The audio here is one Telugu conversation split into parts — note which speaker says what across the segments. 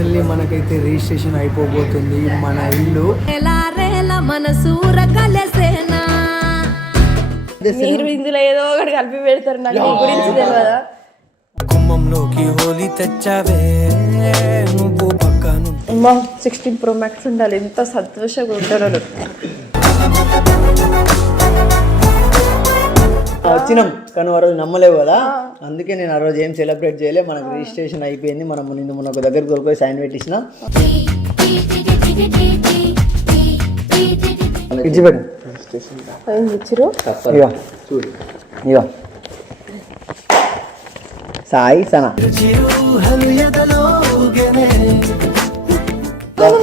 Speaker 1: ఫైనల్లీ మనకైతే రిజిస్ట్రేషన్ అయిపోబోతుంది. మన ఇల్లు.
Speaker 2: మీరు ఇందులో ఏదో ఒకటి కలిపి పెడతారు నాకు. గురించి తెలియదా
Speaker 1: కుమ్మంలోకి హోలీ తెచ్చావే. నువ్వు పక్కను
Speaker 2: అమ్మా సిక్స్టీన్ ప్రో మ్యాక్స్ ఉండాలి. ఎంత సంతోషంగా ఉంటారో.
Speaker 3: వచ్చినాం. కానీ ఆ రోజు నమ్మలేవు కదా. అందుకే నేను ఆ రోజు ఏం సెలబ్రేట్ చేయలే. మనకు రిజిస్ట్రేషన్ అయిపోయింది. మనం నిన్ను మొన్న ఒక దగ్గర దొరికిపోయి సైన్ పెట్టించిన. ఇచ్చిపెట్టు ఇగో. సాయి సనా.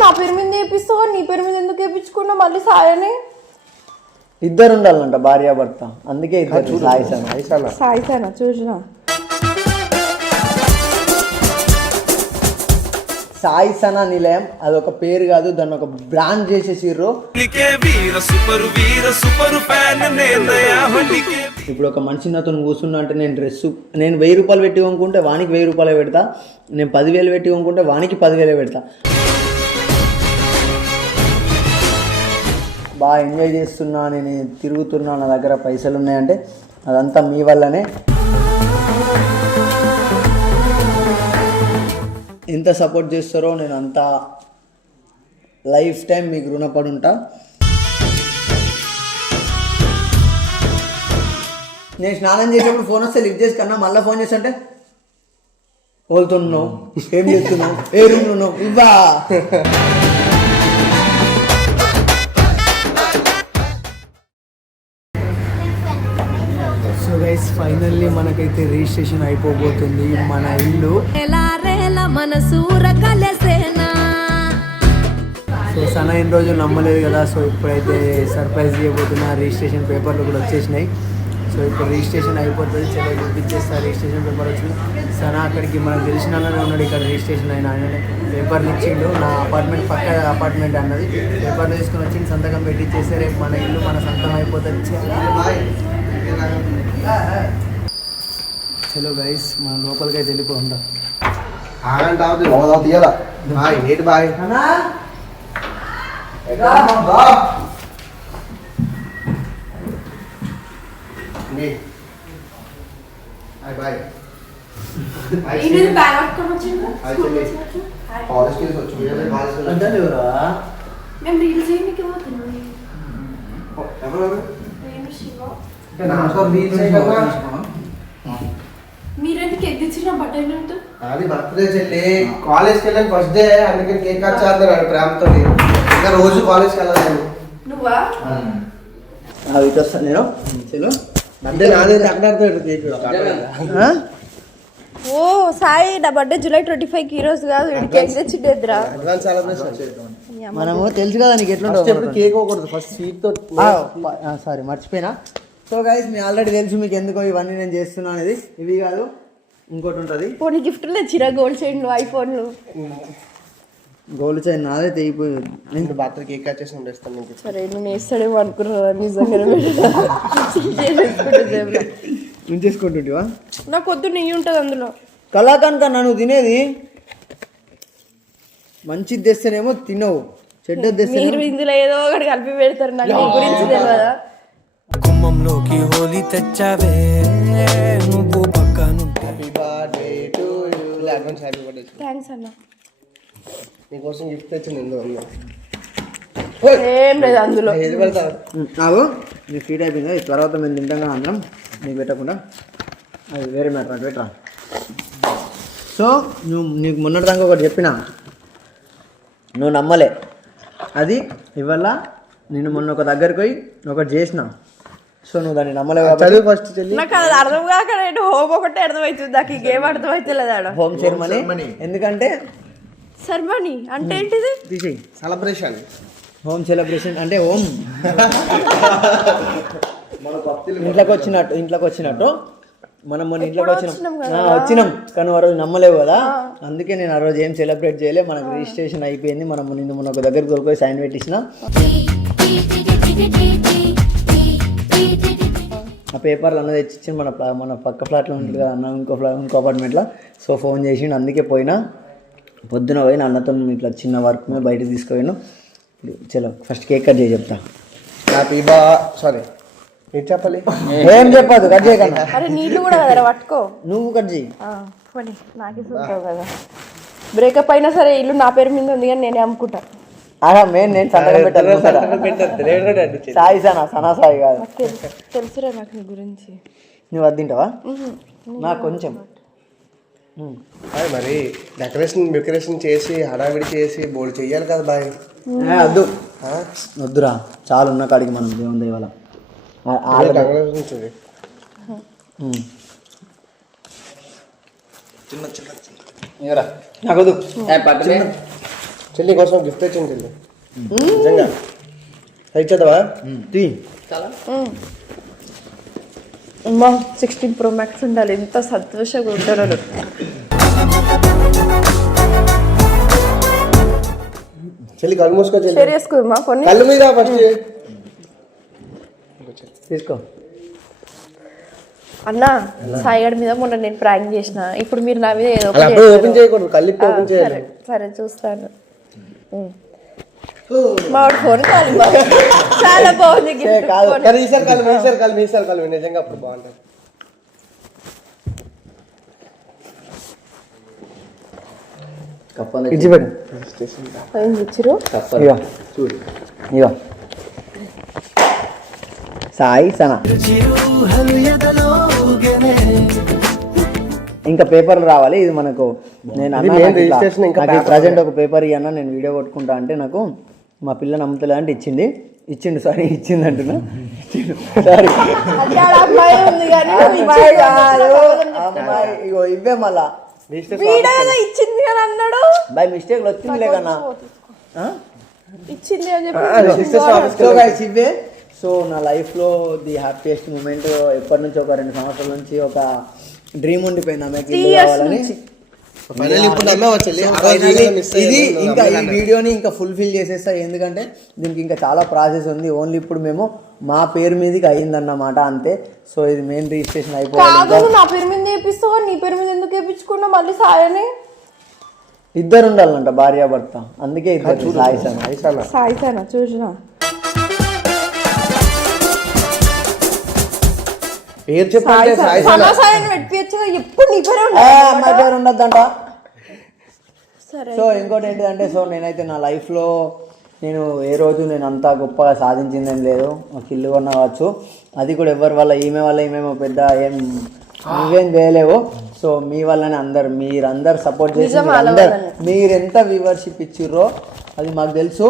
Speaker 2: నా పేరు మీద వేపిస్తావా నీ పేరు మీద ఎందుకు వేపించుకున్నావు మళ్ళీ సాయని?
Speaker 3: ఇద్దరు ఉండాలంట భార్యాభర్త. అందుకే ఇద్దరు సాయి సనా
Speaker 2: సాయి సాయన చూసిన.
Speaker 3: సాయి సనా నిలయం అదొక పేరు కాదు దాన్ని ఒక బ్రాండ్ చేసేసిర్రు. ఇప్పుడు ఒక మనిషి నాతో కూర్చున్నా అంటే నేను డ్రెస్ నేను వెయ్యి రూపాయలు పెట్టి కొనుక్కుంటే వానికి వెయ్యి రూపాయలు పెడతా నేను పదివేలు పెట్టి కొనుక్కుంటే వానికి పదివేలే పెడతా. బాగా ఎంజాయ్ చేస్తున్నా నేను తిరుగుతున్నా నా దగ్గర పైసలు ఉన్నాయంటే అదంతా మీ వల్లనే. ఎంత సపోర్ట్ చేస్తారో నేను అంత లైఫ్ టైం మీకు రుణపడి ఉంటా. నేను స్నానం చేసేప్పుడు ఫోన్ వస్తే లిఫ్ట్ చేసి కన్నా మళ్ళీ ఫోన్ చేస్తుంటే వెళ్తున్నావు ఏం చేస్తున్నావు ఏ రూమ్ ఉన్నావు ఇవ్వా.
Speaker 1: మనకైతే రిజిస్ట్రేషన్ అయిపోబోతుంది మన ఇల్లు. సో సన ఎన్ని రోజులు నమ్మలేదు కదా సో ఇప్పుడైతే సర్ప్రైజ్ చేయబోతున్నా రిజిస్ట్రేషన్ పేపర్లు కూడా వచ్చేసినాయి. సో ఇప్పుడు రిజిస్ట్రేషన్ అయిపోతుంది చలో చూపించేస్తా రిజిస్ట్రేషన్ పేపర్ వచ్చింది. సన అక్కడికి మనకు తెలిసిన వాళ్ళనే ఉన్నాడు ఇక్కడ రిజిస్ట్రేషన్ అయిన. ఆయన పేపర్లు ఇచ్చిండు నా అపార్ట్మెంట్ పక్క అపార్ట్మెంట్ అన్నది. పేపర్లు తీసుకుని వచ్చి సంతకం పెట్టించేస్తే రేపు మన ఇల్లు మన సొంతం అయిపోతుంది. చలో గైస్ మనం లోపలికి అయితే వెళ్ళిపోండా
Speaker 4: ఆగంటే అవుతుంది ఓదావు తీయాల బాయ్. ఏంటి బాయ్ బాయ్. కాలేజ్కి వెళ్ళి వచ్చి? కాలేజ్కి
Speaker 3: అంటే ఎవరా?
Speaker 2: మేము రీల్స్ చేయడానికి పోతున్నాం
Speaker 4: ఎవరు
Speaker 2: నేను శివ.
Speaker 4: నాతో రీల్స్ కదా
Speaker 2: మీరెందుకు ఎగ్గిచ్చిన బట్టలు
Speaker 4: అది బర్త్డే చెల్లి. కాలేజ్కి వెళ్ళాను ఫస్ట్ డే అందుకని కేక్ కట్ చేద్దాం ప్రేమతో. ఇంకా రోజు కాలేజ్కి వెళ్ళాలి
Speaker 2: నువ్వా?
Speaker 3: అవి ఇటు వస్తాను నేను. చలో
Speaker 4: అంటే నాదే అక్కడ కేక్
Speaker 2: ఓ సాయి నా బర్త్డే జూలై ట్వంటీ ఫైవ్ రోజు కాదు. కేక్ తెచ్చిండేదిరా.
Speaker 4: అడ్వాన్స్ సెలబ్రేషన్
Speaker 3: మనము తెలుసు కదా నీకు ఎట్లుంటుంది
Speaker 4: కేక్ ఇవ్వకూడదు. ఫస్ట్ స్వీట్తో
Speaker 3: సారీ మర్చిపోయినా? సో గైస్ మీ ఆల్రెడీ తెలుసు మీకు ఎందుకో ఇవన్నీ నేను చేస్తున్నా అనేది. ఇవి కాదు ఇంకోటి ఉంటుంది.
Speaker 2: పోనీ గిఫ్ట్లు తెచ్చిరా గోల్డ్ చైన్లు ఐఫోన్లు
Speaker 3: గోల్డ్ చైన్ నాదే తెగిపోయి.
Speaker 4: నేను బర్త్డే కేక్ కట్ చేసి ఉండేస్తాను
Speaker 2: సరే నేను వేస్తాడేమో అనుకున్నా నిజంగా చేసుకుంటుంది
Speaker 3: ఉంచేసుకుంటుంటివా
Speaker 2: నాకు వద్దు నెయ్యి ఉంటుంది అందులో.
Speaker 3: కళాకాన్ కన్నా నువ్వు తినేది? మంచిది తెస్తేనేమో తినవు. చెడ్డది
Speaker 2: మీరు
Speaker 3: తెస్తేనేమో
Speaker 2: ఇందులో ఏదో ఒకటి కలిపి పెడతారు నాకు గురించి తెలియదా?
Speaker 1: కుమ్మంలోకి హోలీ తెచ్చావే. నువ్వు పక్కనుంటే.
Speaker 2: థ్యాంక్స్ అన్న
Speaker 4: నీకోసం గిఫ్ట్ తెచ్చింది ఎందుకు అన్నా.
Speaker 2: ఏం లేదు అందులో.
Speaker 3: నాకు నీ ఫీట్ అయిపోయింది. ఈ తర్వాత మేము తింటాం అందరం. నీకు పెట్టకుండా. అది వేరే మ్యాటర్ అటు పెట్టరా? సో నువ్వు నీకు మొన్నటిదాకా ఒకటి చెప్పిన. నువ్వు నమ్మలే. అది ఇవల్ల నేను మొన్న ఒక దగ్గరికి పోయి ఒకటి చేసిన. సో నువ్వు దాన్ని నమ్మలేవు
Speaker 4: చదువు ఫస్ట్ చెల్లి.
Speaker 2: నాకు అది అర్థం కాక నేను హోమ్ ఒకటే అర్థమవుతుంది. నాకు ఇంకేం అర్థమైతే లేదు ఆడ.
Speaker 3: హోమ్ సెరమనీ ఎందుకంటే
Speaker 2: సర్మని అంటే ఏంటిది?
Speaker 3: తీసేయి.
Speaker 4: సెలబ్రేషన్
Speaker 3: హోమ్ సెలబ్రేషన్ అంటే హోమ్ ఇంట్లోకి వచ్చినట్టు ఇంట్లోకి వచ్చినట్టు. మనం మన ఇంట్లోకి వచ్చినాం.
Speaker 2: వచ్చినాం
Speaker 3: కానీ ఆ రోజు నమ్మలేవు కదా. అందుకే నేను ఆ రోజు ఏం సెలబ్రేట్ చేయలే. మనకు రిజిస్ట్రేషన్ అయిపోయింది. మనం నిన్ను మొన్న ఒక దగ్గర దొరికిపోయి సైన్ పెట్టించిన. ఆ పేపర్లు అన్న తెచ్చిచ్చి మన ప్లా- మన పక్క ఫ్లాట్లో ఉంటుంది కదా అన్న ఇంకో ఫ్లా ఇంకో అపార్ట్మెంట్లో సో ఫోన్ చేసిండు అందుకే పోయినా. పొద్దున పోయి అన్నతో ఇట్లా చిన్న వర్క్ మీద బయటకు తీసుకుపోయాను ఇప్పుడు చలో ఫస్ట్ కేక్ కట్ చేసి చెప్తా.
Speaker 4: హ్యాపీ బా సారీ ఏం చెప్పాలి?
Speaker 3: ఏం చెప్పదు కట్ చేయకన్నా
Speaker 2: అరే నీళ్ళు కూడా కదరా పట్టుకో.
Speaker 3: నువ్వు కట్ చేయి.
Speaker 2: నాకే కదా. బ్రేకప్ అయినా సరే ఇల్లు నా పేరు మీద ఉంది కానీ నేనే అమ్ముకుంటా.
Speaker 3: ఆహా మెయిన్ నేను సంతకం పెట్టాను సాయి సనా సనా సాయి కాదు.
Speaker 2: తెలుసురా నాకు నీ గురించి.
Speaker 3: నువ్వు అది తింటావా? నాకు కొంచెం.
Speaker 4: మరి డెకరేషన్ డెకరేషన్ చేసి హడావిడి చేసి బోర్డు చెయ్యాలి కదా బాయ్.
Speaker 3: వద్దు. వద్దురా చాలా ఉన్న కాడికి మనం దేవుని దేవాల
Speaker 4: డెకరేషన్ చూడు
Speaker 3: నాకు వద్దు.
Speaker 4: చెల్లి కోసం గిఫ్ట్ తెచ్చింది చెల్లి. నిజంగా. ఇచ్చేద్దావా
Speaker 3: తీ.
Speaker 2: అమ్మా సిక్స్టీన్ ప్రో మ్యాక్స్ ఉండాలి. ఎంత సంతోషంగా ఉంటారో
Speaker 4: చెల్లి కళ్ళు మూసుకో చెల్లి.
Speaker 2: షేర్ చేసుకుందామా కొన్ని.
Speaker 4: కళ్ళు మీద ఫస్ట్
Speaker 3: తీసుకో.
Speaker 2: అన్న సాయిగడ్ మీద మొన్న నేను ప్రాంక్ చేసిన. ఇప్పుడు మీరు నా మీద ఏదో.
Speaker 4: ఓపెన్ చేయకూడదు. కళ్ళు ఓపెన్ చేయాలి.
Speaker 2: సరే చూస్తాను. ఉమ్. మావాడు ఫోన్ మా. చాలా బాగుంది
Speaker 3: కాదు.
Speaker 4: కానీ ఈసారి కళ్ళు ఈసారి కళ్ళు ఈసారి కళ్ళు నిజంగా అప్పుడు బాగుంటుంది.
Speaker 3: చూడు. ఇగో. సాయి సనా. ఇంకా పేపర్లు రావాలి. ఇది మనకు నేను ప్రజెంట్ ఒక పేపర్ ఇవ్వన్నా నేను వీడియో కొట్టుకుంటా అంటే నాకు మా పిల్ల నమ్ముతలే అంటే ఇచ్చింది. ఇచ్చిండు సారీ ఇచ్చింది అంటున్నా. ఇచ్చిండు. సారీ
Speaker 2: అది ఆడ అమ్మాయి ఉంది కానీ నువ్వు
Speaker 3: అమ్మాయి
Speaker 2: ఇచ్చింది
Speaker 3: కాదు
Speaker 2: అన్నట్టు
Speaker 3: అమ్మాయి ఇగో ఇవే మళ్ళా.
Speaker 2: ఇచ్చింది అని అన్నాడు.
Speaker 3: బై మిస్టేక్ వచ్చింది లేకన్నా ఆ?
Speaker 2: ఇచ్చింది అని చెప్పి
Speaker 3: సో గైస్ ఇవే సో నా లైఫ్లో ది హ్యాపీయెస్ట్ మూమెంట్ ఎప్పటి నుంచి ఒక రెండు సంవత్సరాల నుంచి ఒక డ్రీమ్ ఉండిపోయింది ఆమెకి ఇల్లు కావాలని. ఇది ఇంకా ఈ వీడియోని ఇంకా ఫుల్ఫిల్ చేసేస్తా. ఎందుకంటే దీనికి ఇంకా చాలా ప్రాసెస్ ఉంది. ఓన్లీ ఇప్పుడు మేము మా పేరు మీదకి అయిందన్నమాట అంతే. సో ఇది మెయిన్ రిజిస్ట్రేషన్
Speaker 2: నువ్వు నా పేరు మీద వేపిస్తావు? నీ పేరు మీద ఎందుకు వేపించుకున్నావు? మళ్ళీ సాయని?
Speaker 3: ఇద్దరు ఉండాలంట భార్యాభర్త. అందుకే ఇద్దరు సాయి.
Speaker 2: సాయి సాయన చూసిన?
Speaker 4: పేరు చెప్పండి సాయి
Speaker 2: ఎప్పుడు నీ పేరే
Speaker 3: పేరు ఉండద్దంట.
Speaker 2: సరే
Speaker 3: సో ఇంకోటి ఏంటిదంటే సో నేనైతే నా లైఫ్లో నేను ఏ రోజు నేను అంత గొప్పగా సాధించిందేం లేదు. ఒక ఇల్లు కొన్న కావచ్చు అది కూడా ఎవరి వల్ల ఈమె వల్ల ఈమెమో పెద్ద ఏం నువ్వేం చేయలేవు. సో మీ వల్లనే అందరు మీరందరు సపోర్ట్ చేసి అందరు. మీరు ఎంత వ్యూవర్షిప్ ఇచ్చిర్రో అది మాకు తెలుసు.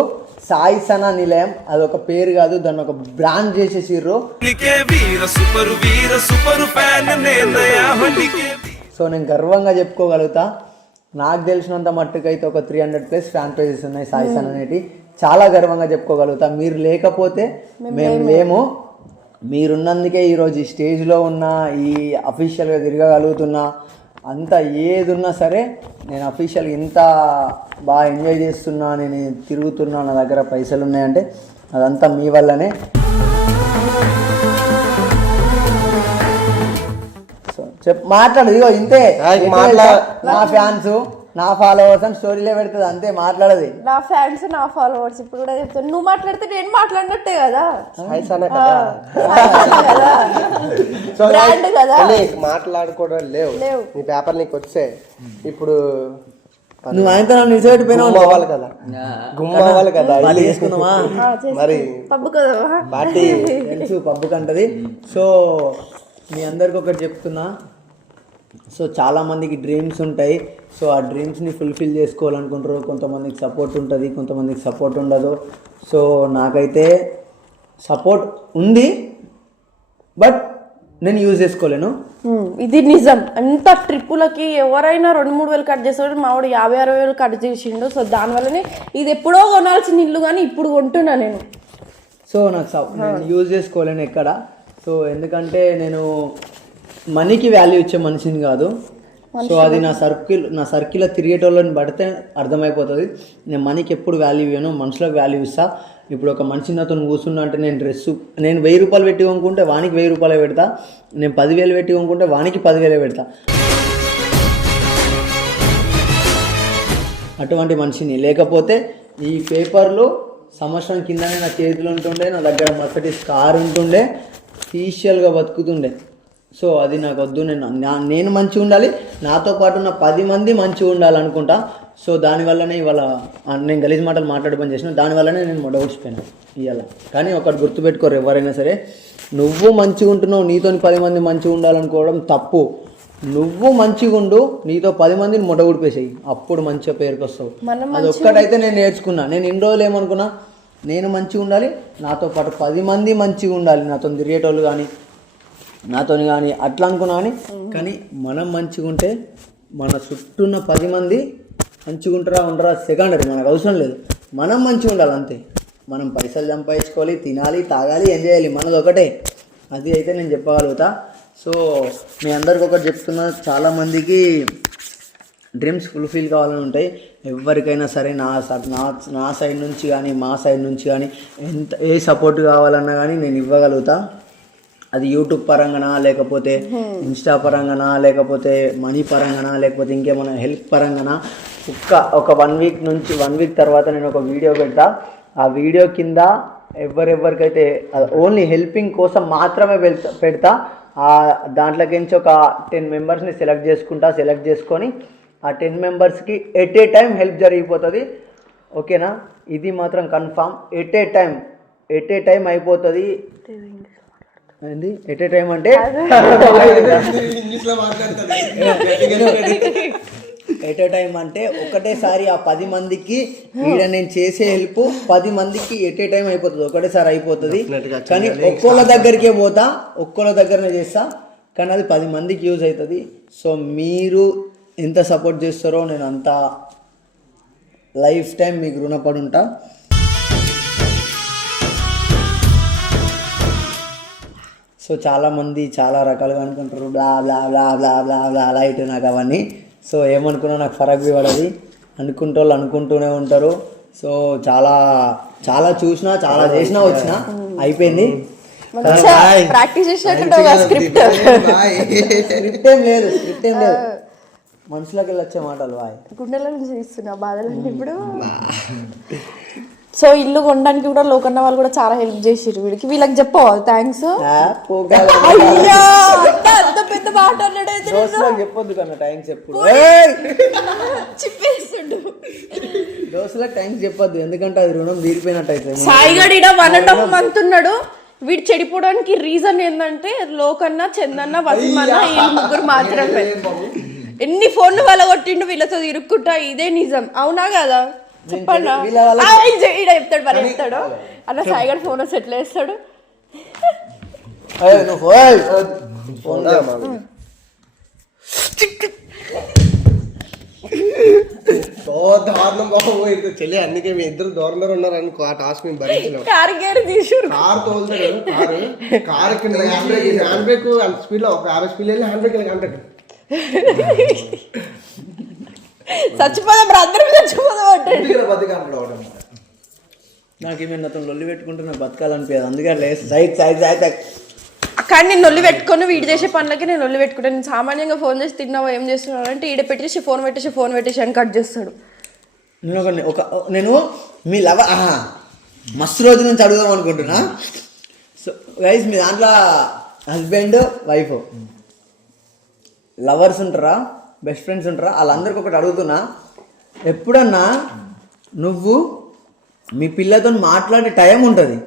Speaker 3: సాయి సనా నిలయం. అది ఒక పేరు కాదు దాన్ని ఒక బ్రాండ్ చేసేసిర్రు.
Speaker 5: నికే వీర సూపరు వీర సూపరు ఫ్యాన్ నేనయా నికే
Speaker 3: సో నేను గర్వంగా చెప్పుకోగలుగుతా. నాకు తెలిసినంత మట్టుకైతే ఒక three hundred plus fan pages ఉన్నాయి సాయి సన్ అనేటి చాలా గర్వంగా చెప్పుకోగలుగుతా. మీరు లేకపోతే మేము లేము. మీరున్నందుకే ఈరోజు ఈ స్టేజ్లో ఉన్న ఈ అఫీషియల్గా తిరగగలుగుతున్నా అంత ఏది ఉన్నా సరే నేను అఫీషియల్ ఇంత బాగా ఎంజాయ్ చేస్తున్నా నేను తిరుగుతున్నా నా దగ్గర పైసలు ఉన్నాయంటే అదంతా మీ వల్లనే. సో చెప్ మాట్లాడు ఇదిగో ఇంతే. నా ఫ్యాన్స్. నా ఫాలోవర్స్ అని స్టోరీలే పెడుతుంది అంతే మాట్లాడది.
Speaker 2: నా ఫ్యాన్స్ నా ఫాలోవర్స్ ఇప్పుడు కూడా చెప్తాను నువ్వు మాట్లాడితే నేను మాట్లాడినట్టే కదా? బ్రాండ్ కదా?
Speaker 4: మాట్లాడుకోవడం లేవు.
Speaker 2: లేవు.
Speaker 4: నీ పేపర్ నీకు వచ్చే. ఇప్పుడు
Speaker 3: నువ్వు ఆయనతో నన్ను నిలిచిపెట్టిపోయినావు
Speaker 4: అవ్వాలి కదా? గుమ్మ అవ్వాలి కదా?
Speaker 3: పార్టీ
Speaker 4: ఇల్లు
Speaker 3: చేసుకుందామా.
Speaker 4: మరి
Speaker 2: పబ్బు కదా?
Speaker 4: పార్టీ.
Speaker 3: తెలుసు పబ్బు కంటది సో మీ అందరికి ఒకటి చెప్తున్నా. సో చాలా మందికి డ్రీమ్స్ ఉంటాయి. సో ఆ డ్రీమ్స్ని ఫుల్ఫిల్ చేసుకోవాలనుకుంటారు. కొంతమందికి సపోర్ట్ ఉంటుంది కొంతమందికి సపోర్ట్ ఉండదు. సో నాకైతే సపోర్ట్ ఉంది బట్ నేను యూజ్ చేసుకోలేను.
Speaker 2: ఇది నిజం. అంత ట్రిప్పులకి ఎవరైనా రెండు మూడు వేలు కట్ చేస్తాడు మావాడు యాభై అరవై వేలు కట్ చేసిండు. సో దానివల్లనే ఇది ఎప్పుడో కొనాల్సిన ఇల్లు కానీ ఇప్పుడు కొంటున్నా నేను.
Speaker 3: సో నాకు యూజ్ చేసుకోలేను ఎక్కడ. సో ఎందుకంటే నేను మనీకి వాల్యూ ఇచ్చే మనిషిని కాదు. సో అది నా సర్కిల్ నా సర్కిల్లో తిరిగేటోళ్ళని పడితే అర్థమైపోతుంది. నేను మనీకి ఎప్పుడు వాల్యూ ఇవ్వను మనుషులకు వాల్యూ ఇస్తా. ఇప్పుడు ఒక మనిషి నాతో కూర్చున్నా అంటే నేను డ్రెస్ నేను వెయ్యి రూపాయలు పెట్టి కొనుక్కుంటే వానికి వెయ్యి రూపాయలే పెడతా. నేను పదివేలు పెట్టి కొనుక్కుంటే వానికి పదివేలే పెడతా. అటువంటి మనిషిని. లేకపోతే ఈ పేపర్లు సంవత్సరం కిందనే నా చేతిలో ఉంటుండే నా దగ్గర మర్సటీస్ కార్ ఉంటుండే ఫీషియల్గా బతుకుతుండే. సో అది నాకు వద్దు నేను నేను మంచిగా ఉండాలి నాతో పాటు ఉన్న పది మంది మంచిగా ఉండాలనుకుంటా. సో దానివల్లనే ఇవాళ నేను గలీజ్ మాటలు మాట్లాడి పని చేసిన దానివల్లనే నేను మొడగొచ్చిపోయాను ఇవాళ కానీ ఒకటి గుర్తుపెట్టుకోరు ఎవరైనా సరే నువ్వు మంచిగా ఉంటున్నావు నీతోని పది మంది మంచిగా ఉండాలనుకోవడం తప్పు. నువ్వు మంచిగా ఉండు నీతో పది మందిని మొడగొడిపేసాయి అప్పుడు మంచిగా పేరుకి వస్తావు. అది ఒక్కటైతే నేను నేర్చుకున్నా. నేను ఇన్ని రోజులు ఏమనుకున్నా నేను మంచిగా ఉండాలి నాతో పాటు పది మంది మంచిగా ఉండాలి నాతో తిరిగేటోళ్ళు కానీ నాతోని కానీ అట్లా అనుకున్నా కానీ కానీ మనం మంచిగా ఉంటే మన చుట్టూ ఉన్న పది మంది మంచిగా ఉంటారా ఉండరా సెకండరీ మనకు అవసరం లేదు. మనం మంచిగా ఉండాలి అంతే. మనం పైసలు సంపాదించుకోవాలి తినాలి తాగాలి ఎంజాయ్ చేయాలి. మనది ఒకటే. అది అయితే నేను చెప్పగలుగుతా. సో మీ అందరికి ఒకటి చెప్తున్నా. చాలామందికి డ్రీమ్స్ ఫుల్ఫిల్ కావాలని ఉంటాయి. ఎవరికైనా సరే నా నా నా సైడ్ నుంచి కానీ మా సైడ్ నుంచి కానీ ఎంత ఏ సపోర్ట్ కావాలన్నా కానీ నేను ఇవ్వగలుగుతా. అది యూట్యూబ్ పరంగానా లేకపోతే ఇన్స్టా పరంగానా లేకపోతే మనీ పరంగానా లేకపోతే ఇంకేమైనా హెల్ప్ పరంగానా ఒక్క ఒక వన్ వీక్ నుంచి వన్ వీక్ తర్వాత నేను ఒక వీడియో పెడతా. ఆ వీడియో కింద ఎవరెవరికైతే ఓన్లీ హెల్పింగ్ కోసం మాత్రమే పెడతా. ఆ దాంట్లోకించి ఒక టెన్ మెంబర్స్ని సెలెక్ట్ చేసుకుంటా సెలెక్ట్ చేసుకొని ఆ టెన్ మెంబర్స్కి ఎట్ ఏ టైం హెల్ప్ జరిగిపోతుంది. ఓకేనా ఇది మాత్రం confirm at a time at a time అయిపోతుంది. ఏంది? ఎట్ ఏ టైం అంటే? ఎట్ ఏ టైం అంటే ఒకటేసారి ఆ పది మందికి ఈడ నేను చేసే హెల్ప్ పది మందికి ఎట్ ఏ టైం అయిపోతుంది. ఒకటేసారి అయిపోతుంది. కానీ ఒక్కోళ్ళ దగ్గరికే పోతా ఒక్కోళ్ళ దగ్గరనే చేస్తా కానీ అది పది మందికి యూజ్ అవుతుంది. సో మీరు ఎంత సపోర్ట్ చేస్తారో నేను అంత లైఫ్ టైం మీకు రుణపడి ఉంటా. సో చాలామంది చాలా రకాలుగా అనుకుంటారు బ్లా బ్లా బ్లా బ్లా బ్లా బ్లా లైట్ నాకు అవన్నీ. సో ఏమనుకున్నా నాకు ఫరక్ పడది. అనుకుంటే వాళ్ళు అనుకుంటూనే ఉంటారు. సో చాలా చాలా చూసినా చాలా చేసినా వచ్చిన అయిపోయింది.
Speaker 2: ప్రాక్టీస్ స్క్రిప్ట్
Speaker 3: స్క్రిప్ట్ ఏం లేదు స్క్రిప్ట్ ఏం లేదు. మనసులోకి వెళ్ళి వచ్చే మాటలు వాయ్
Speaker 2: గుండెల నుంచి ఇస్తున్నా బాధలు ఇప్పుడు. సో ఇల్లు కొనడానికి కూడా లోకన్న వాళ్ళు కూడా చాలా హెల్ప్ చేసిర్రు వీడికి. వీళ్ళకి చెప్పవా థ్యాంక్స్. అయ్యా అంత పెద్ద మాట
Speaker 3: చెప్పొద్దు కన్నా చెప్పు!
Speaker 2: చిప్పేస్తుండు.
Speaker 3: ఎందుకంటే అది రుణం తీరిపోయినట్టు అయితే
Speaker 2: సాయిగడ్ వన్ అండ్ హాఫ్ మంత్ ఉన్నాడు. వీడు చెడిపోవడానికి రీజన్ ఏంటంటే లోకన్న చందన్న వసీమన్న ఈ ముగ్గురు మాత్రమే. ఎన్ని ఫోన్లు వాళ్ళ కొట్టిండు వీళ్ళతో ఇరుక్కుంటా ఇదే నిజం. అవునా కదా? చెప్పండి
Speaker 3: వీళ్ళ వాళ్ళ-
Speaker 2: ఈడ చెప్తాడు మరి చెప్తాడు. అన్న సాయిగడ్ ఫోన్ వేస్తాడు
Speaker 3: ఏయ్! ఫోన్
Speaker 4: ఓ దారుణం బాబు చెల్లి అందుకే మీ ఇద్దరు దూరం దూరం ఉన్నారు అనుకో ఆ టాస్క్ మేము భరించలేము.
Speaker 2: కారు గేరు తీసుడు
Speaker 4: కార్ కారు. కార్ కింద హ్యాండ్ బ్రేక్ హ్యాండ్ బ్రేక్ అంత స్పీడ్లో ఒక యాభై స్పీడ్ వెళ్ళి హ్యాండ్ బ్రేక్ హ్యాండ్ బ్రేక్
Speaker 2: చచ్చిపోదాం రా, అందరం చచ్చిపోదాం అంటే.
Speaker 3: నాకు ఏమైనా నాతో లొల్లి పెట్టుకుంటే నాకు బతకాలనిపించదు. అందుకే లేదు సైడ్ సైడ్ సైడ్.
Speaker 2: కానీ నేను నొల్లి పెట్టుకొని వీడి చేసే పనులకి నేను నొల్లి పెట్టుకుంటాను నేను సామాన్యంగా ఫోన్ చేసి తిన్నావా ఏం చేస్తున్నావు అంటే ఈడ పెట్టేసి ఫోన్ పెట్టేసి ఫోన్ పెట్టేసి అని కట్ చేస్తాడు.
Speaker 3: నేను ఒక ఒక నేను మీ లవ మస్తు రోజు నుంచి అడుగుదాం అనుకుంటున్నా. సో గైస్ మీ దాంట్లో హస్బెండ్ వైఫ్. లవర్స్ ఉంటారా? బెస్ట్ ఫ్రెండ్స్ ఉంటారా? వాళ్ళందరికీ ఒకటి అడుగుతున్నా. ఎప్పుడన్నా నువ్వు మీ పిల్లతో మాట్లాడే టైం ఉంటుంది.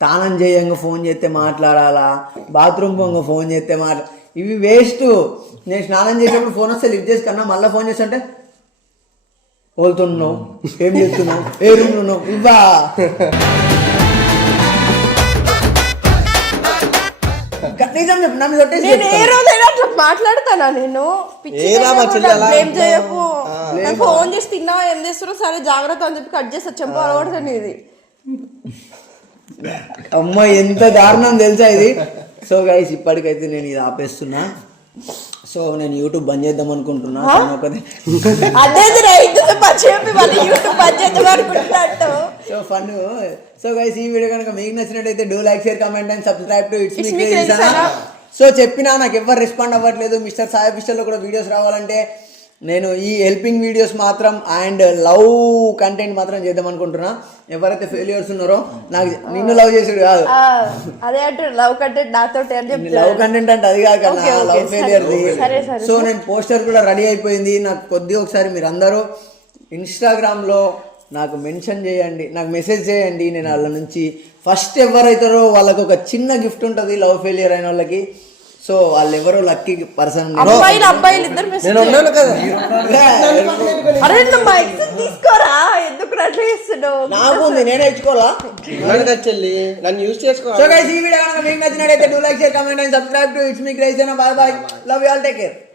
Speaker 3: తానం చేయంగా ఫోన్ చేస్తే మాట్లాడాలా? బాత్రూమ్ పోంగా ఫోన్ చేస్తే మాట్లా ఇవి వేస్ట్. నేను స్నానం చేసేప్పుడు ఫోన్ వస్తే లిఫ్ట్ చేసి కన్నా మళ్ళీ ఫోన్ చేసి అంటే పోతున్నావు ఏం చేస్తున్నావు ఏ రూమ్లో ఉన్నావు? ఇవ్వా. నిజం చెప్పు నన్ను కొట్టేసి
Speaker 2: నేను ఏ. రోజైనా అట్లా మాట్లాడతానా నేను పిచ్చి
Speaker 4: ఏరా మా చెల్లి అలా
Speaker 2: బ్లేమ్ చేయకు. నాకు ఫోన్ చేసి తిన్నావా ఏం చేస్తున్నావు? సరే జాగ్రత్త అని చెప్పి కట్ చేస్తా చెంప అలవడతాను ఇది
Speaker 3: అమ్మ ఎంత దారుణం తెలుసా ఇది? సో గైస్ ఇప్పటికైతే నేను ఇది ఆపేస్తున్నా. సో నేను యూట్యూబ్ బంద్ చేద్దాం అనుకుంటున్నా. కానీ ఒకటి
Speaker 2: అదే రైతు చెప్పి మళ్ళీ యూట్యూబ్ అనుకుంటున్నట్టు
Speaker 3: సో ఫన్ సో గైస్ ఈ వీడియో కనుక మీకు నచ్చినట్టయితే do like share comment and subscribe to it's me. So చెప్పినా నాకు ఎవరు రెస్పాండ్ అవ్వట్లేదు. మిస్టర్ సాయి పిస్టర్లో కూడా వీడియోస్ రావాలంటే నేను ఈ హెల్పింగ్ వీడియోస్ మాత్రం అండ్ లవ్ కంటెంట్ మాత్రం చేద్దాం అనుకుంటున్నా. ఎవరైతే ఫెయిలియర్స్ ఉన్నారో నాకు నిన్ను లవ్ చేసాడు కాదు.
Speaker 2: అదే అంటే లవ్ కంటెంట్ నాతో
Speaker 3: లవ్ కంటెంట్ అంటే అది కాక లవ్ ఫెయిలియర్ సో నేను పోస్టర్ కూడా రెడీ అయిపోయింది. నాకు కొద్దిగా ఒకసారి మీరు అందరూ ఇన్స్టాగ్రామ్లో నాకు మెన్షన్ చేయండి నాకు మెసేజ్ చేయండి. నేను వాళ్ళ నుంచి ఫస్ట్ ఎవరైతారో వాళ్ళకి ఒక చిన్న గిఫ్ట్ ఉంటుంది లవ్ ఫెయిలియర్ అయిన వాళ్ళకి. సో వాళ్ళు ఎవరో లక్కీ పర్సన్
Speaker 2: అబ్బాయిలు అబ్బాయిలు ఇద్దరు మెసేజ్
Speaker 4: నేను ఉన్నాను కదా.
Speaker 2: అరే నువ్వు మా ఎక్స్ తీసుకోరా? ఎందుకు అట్లా చేస్తున్నావు
Speaker 3: నాకు ఉంది నేనే ఇచ్చుకోవాలా
Speaker 4: నన్ను యూజ్ చేసుకో.
Speaker 3: సో గైస్ ఈ వీడియో కనుక మీకు నచ్చినట్లయితే do like share comment and subscribe to it's me grace bye bye love you all take care